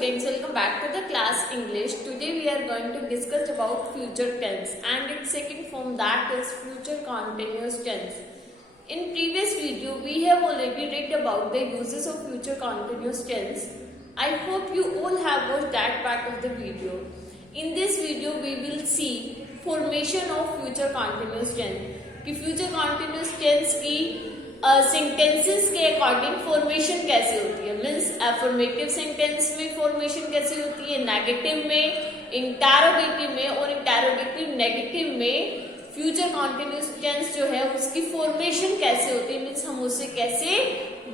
students, welcome back to the class English. Today we are going to discuss about future tense and its second form, that is future continuous tense. In previous video we have already read about the uses of future continuous tense. I hope you all have watched that part of the video. In this video we will see formation of future continuous tense कि future continuous tense की सेंटेंसेस के according formation कैसे होती है, means affirmative sentence में फॉर्मेशन कैसे होती है, नेगेटिव में, इंटरोगेटिव में और इंटरोगेटिव नेगेटिव में फ्यूचर कॉन्टिन्यूस टेंस जो है उसकी फॉर्मेशन कैसे होती है, मीन्स हम उसे कैसे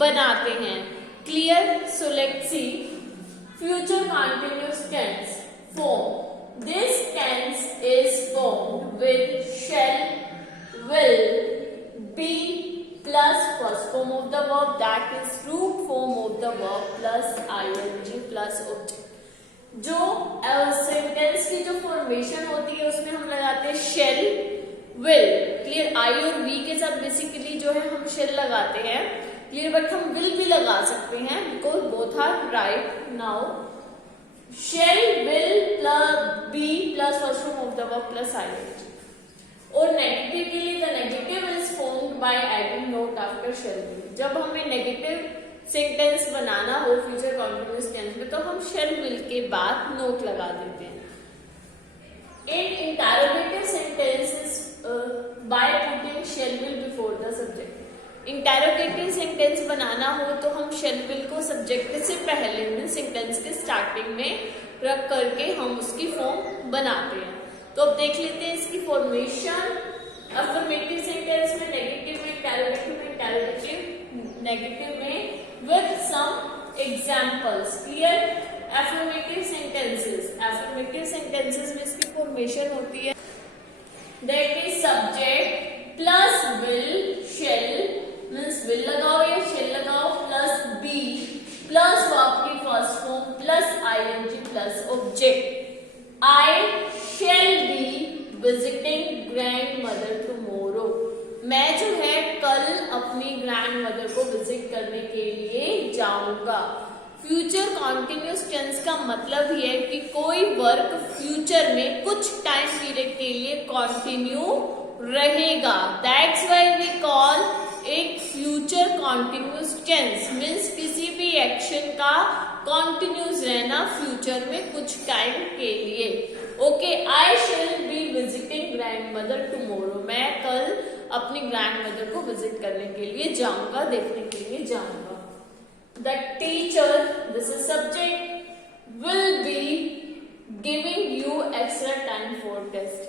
बनाते हैं. Clear? So let's see future continuous tense form. This tense is formed with shall, will, be plus first form of the verb, that is root form of the verb plus ing plus object. जो सेंटेंस की जो फॉर्मेशन होती है उसमें हम लगाते हैं shell, will. Clear? आई और वी के साथ बेसिकली जो है हम शेल लगाते हैं. क्लियर? बट हम विल भी लगा सकते हैं because both are right. Now shall, will plus be plus first form of the verb plus ing. और नेगेटिव के लिए the negative is formed by adding not after shall will. जब हमें नेगेटिव सेंटेंस बनाना हो फ्यूचर कॉन्टिन्यूस टेंस में तो हम शेल विल के बाद नोट लगा देते हैं. In interrogative sentences by putting shall will before the subject. Interrogative sentence बनाना हो तो हम शेल विल को सब्जेक्ट से पहले में सेंटेंस के स्टार्टिंग में रख करके हम उसकी फॉर्म बनाते हैं. तो अब देख लेते हैं इसकी फॉर्मेशन. अफर्मेटिव सेंटेंस में, नेगेटिव में, इंटरोगेटिव नेगेटिव में with some examples. Clear? Affirmative sentences में इसकी फॉर्मेशन होती है that is subject plus will, shall means will लगाओ या शेल लगाओ, प्लस बी प्लस वर्ब की first form plus ing plus object. I shall be visiting grandmother tomorrow. मैं जो है कल अपनी ग्रैंडमदर को विजिट करने के लिए जाऊंगा. फ्यूचर कॉन्टिन्यूस टेंस का मतलब ये है कि कोई वर्क फ्यूचर में कुछ टाइम पीरियड के लिए कॉन्टिन्यू रहेगा. दैट्स व्हाई वी कॉल एक फ्यूचर कॉन्टिन्यूस टेंस. मीन्स किसी भी एक्शन का कॉन्टिन्यूस रहना फ्यूचर में कुछ टाइम के लिए. ओके, आई shall be visiting grandmother tomorrow. मैं कल अपनी ग्रैंडमदर को विजिट करने के लिए जाऊंगा, देखने के लिए जाऊंगा. The teacher, this is subject, will be giving you extra time for test.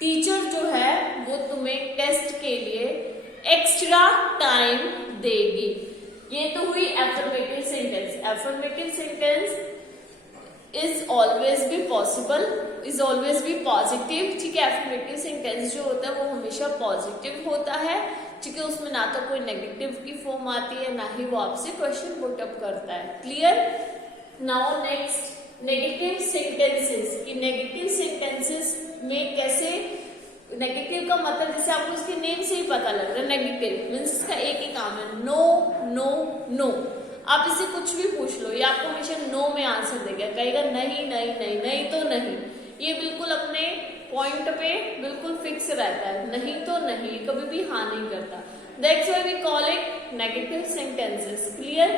Teacher जो है वो तुम्हें टेस्ट के लिए एक्स्ट्रा टाइम देगी. ये तो हुई affirmative sentence. Affirmative sentence is always be possible, is always be positive. ठीक है? एफर्मेटिव सेंटेंस जो होता है वो हमेशा पॉजिटिव होता है. ठीक है? उसमें ना तो कोई नेगेटिव की फॉर्म आती है ना ही वो आपसे क्वेश्चन पुट अप करता है. Clear? Now next negative sentences. कि नेगेटिव सेंटेंसेस में कैसे, नेगेटिव का मतलब जैसे आपको इसके नेम से ही पता लग रहा है, नेगेटिव मीन्स इसका एक ही काम है, नो नो नो. आप इसे कुछ भी पूछ लो ये आपको हमेशा नो में आंसर देगा. कहेगा नहीं नहीं नहीं, नहीं तो नहीं. ये बिल्कुल अपने पॉइंट पे बिल्कुल फिक्स रहता है, नहीं तो नहीं, कभी भी हाँ नहीं करता. That's why we call it negative sentences. Clear?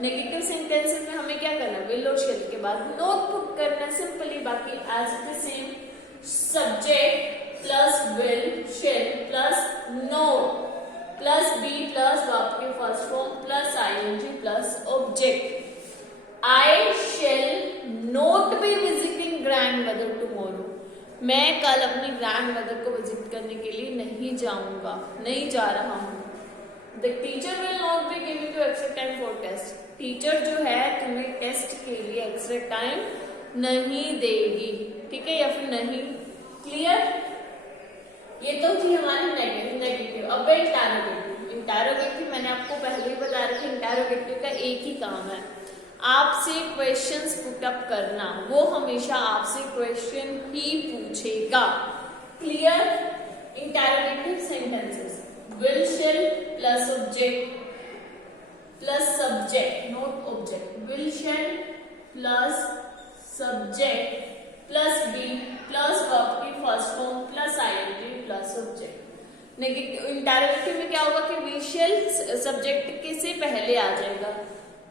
Negative sentences में हमें क्या करना, विल और शेल के बाद नोट पुट करना सिंपली. बाकी as it is same, subject plus will, shall plus not plus be plus verb के first form plus ing plus object. I shall not be visiting grandmother tomorrow. मैं कल अपनी ग्रैंडमदर को विजिट करने के लिए नहीं जाऊंगा, नहीं जा रहा हूं. The teacher will not be giving you extra time for test. Teacher जो है तुम्हें टेस्ट के लिए एक्स्ट्रा टाइम नहीं देगी. ठीक है? या फिर नहीं. क्लियर? ये तो थी हमारी नेगेटिव. अब इंटरोगेटिव. इंटरोगेटिव मैंने आपको पहले ही बता रखा है, इंटरोगेटिव का एक ही काम है आपसे क्वेश्चंस पुट अप करना. वो हमेशा आपसे क्वेश्चन ही पूछेगा. Clear? Interrogative sentences will, shall plus object plus subject not object. Will, shall plus subject plus be plus verb की first form plus ING plus subject. Negative interrogative में क्या होगा कि वी शेल सब्जेक्ट के से पहले आ जाएगा।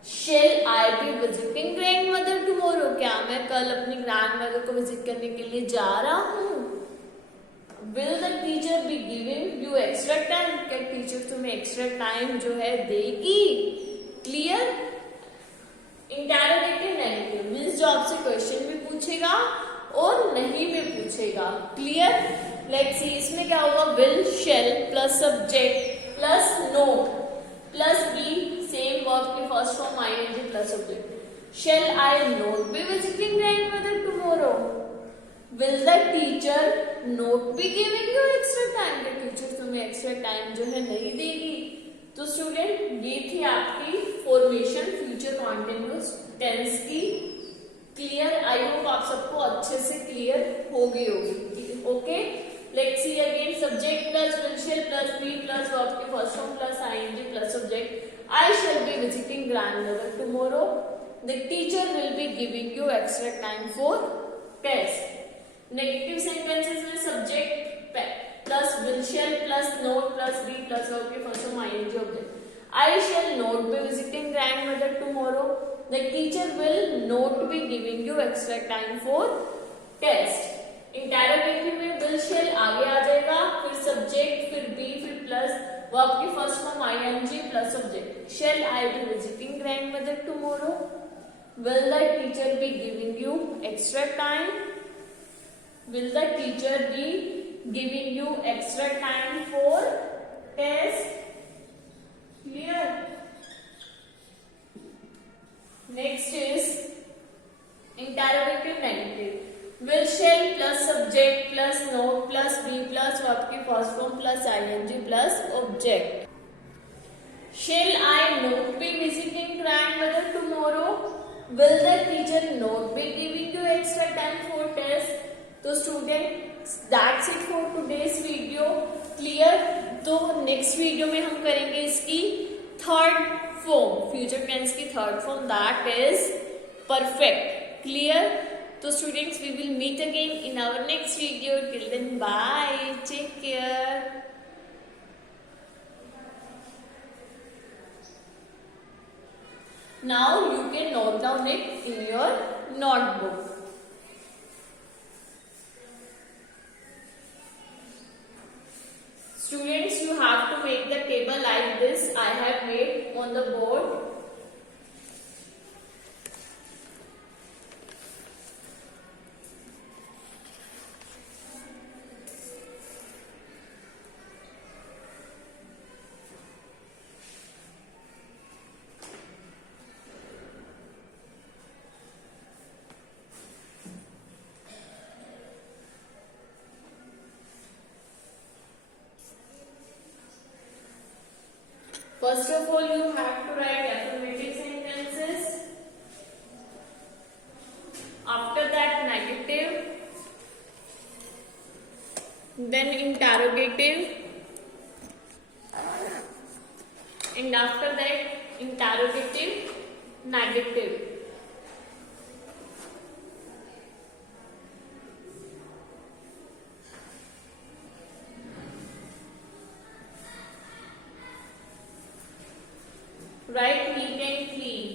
Shell I be visiting grand mother tomorrow, क्या मैं कल अपनी ग्रैंड मदर को विजिट करने के लिए जा रहा हूँ। Will the teacher be giving you extra time, क्या टीचर तुम्हें एक्स्ट्रा टाइम जो है देगी। क्लियर। इंटरोगेटिव नेगेटिव मीन्स जो आपसे क्वेश्चन भी पूछेगा और नहीं भी पूछेगा। क्लियर। लेट्स सी इसमें क्या होगा, will shall plus subject plus not plus be same verb की first form ING plus subject. Shall I not be visiting grandmother tomorrow, will the teacher not be giving you extra time, the teacher तुम्हें extra time जो है नहीं देगी। तो student ये थी आपकी फॉर्मेशन फ्यूचर कॉन्टिन्यूअस टेंस की। क्लियर। आई होप आप सबको अच्छे से क्लियर हो गई होगी। Okay, let's see again. Subject plus will shall plus be plus verb की first form plus ING plus subject. I shall be visiting grandmother tomorrow, the teacher will be giving you extra time for test. Negative sentences में subject plus will shall plus not plus be plus verb की first form ING object. I shall not be visiting grandmother tomorrow, the teacher will not be giving you extra time for test. Interrogative में will shell आगे आ जाएगा, फिर subject, फिर be, फिर plus verb की first form ING plus subject. Shall I be visiting grandmother tomorrow, will the teacher be giving you extra time, will the teacher be giving you extra time for test. Clear. Next is interrogative negative. Will shall plus subject plus note plus be plus verb की first form plus ing plus object. Shall I not be visiting grandmother tomorrow? Will the teacher not be giving you extra time for test? तो student that's it for today's video. Clear. तो next video में हम करेंगे इसकी third form, future tense की third form, that is perfect. Clear. तो students we will meet again in our next video. Till then bye, take care. Now you can note down it in your notebook. Students, you have to make the table like this. I have made on the board. First of all, you have to write affirmative sentences. After that, negative. Then interrogative. And after that, interrogative, negative. Write neat and clean.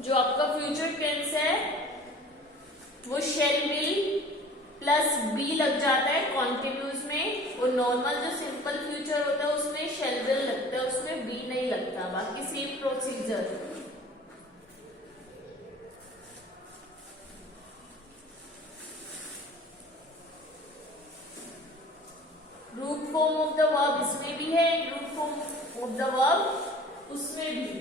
जो आपका future tense है वो shell will plus B लग जाता है कॉन्टिन्यूस में, और नॉर्मल जो सिंपल फ्यूचर होता है उसमें शेल विल लगता है, उसमें बी नहीं लगता। बाकी same procedure. Root form of the verb इसमें भी है, root form of the verb उसमें भी।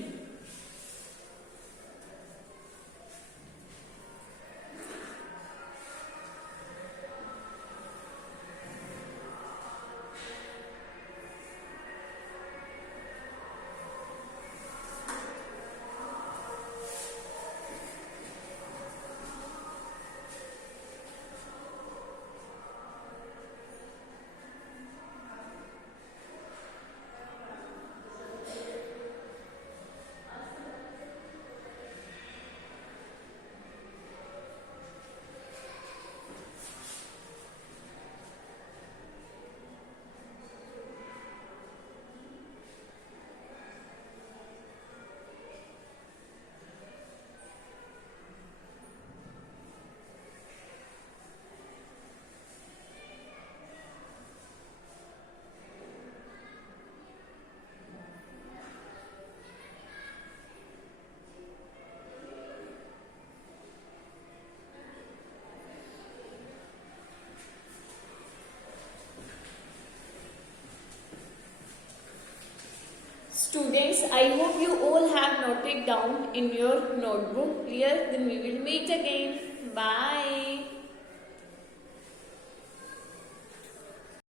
I hope you all have noted down in your notebook. Clear? Then we will meet again. Bye.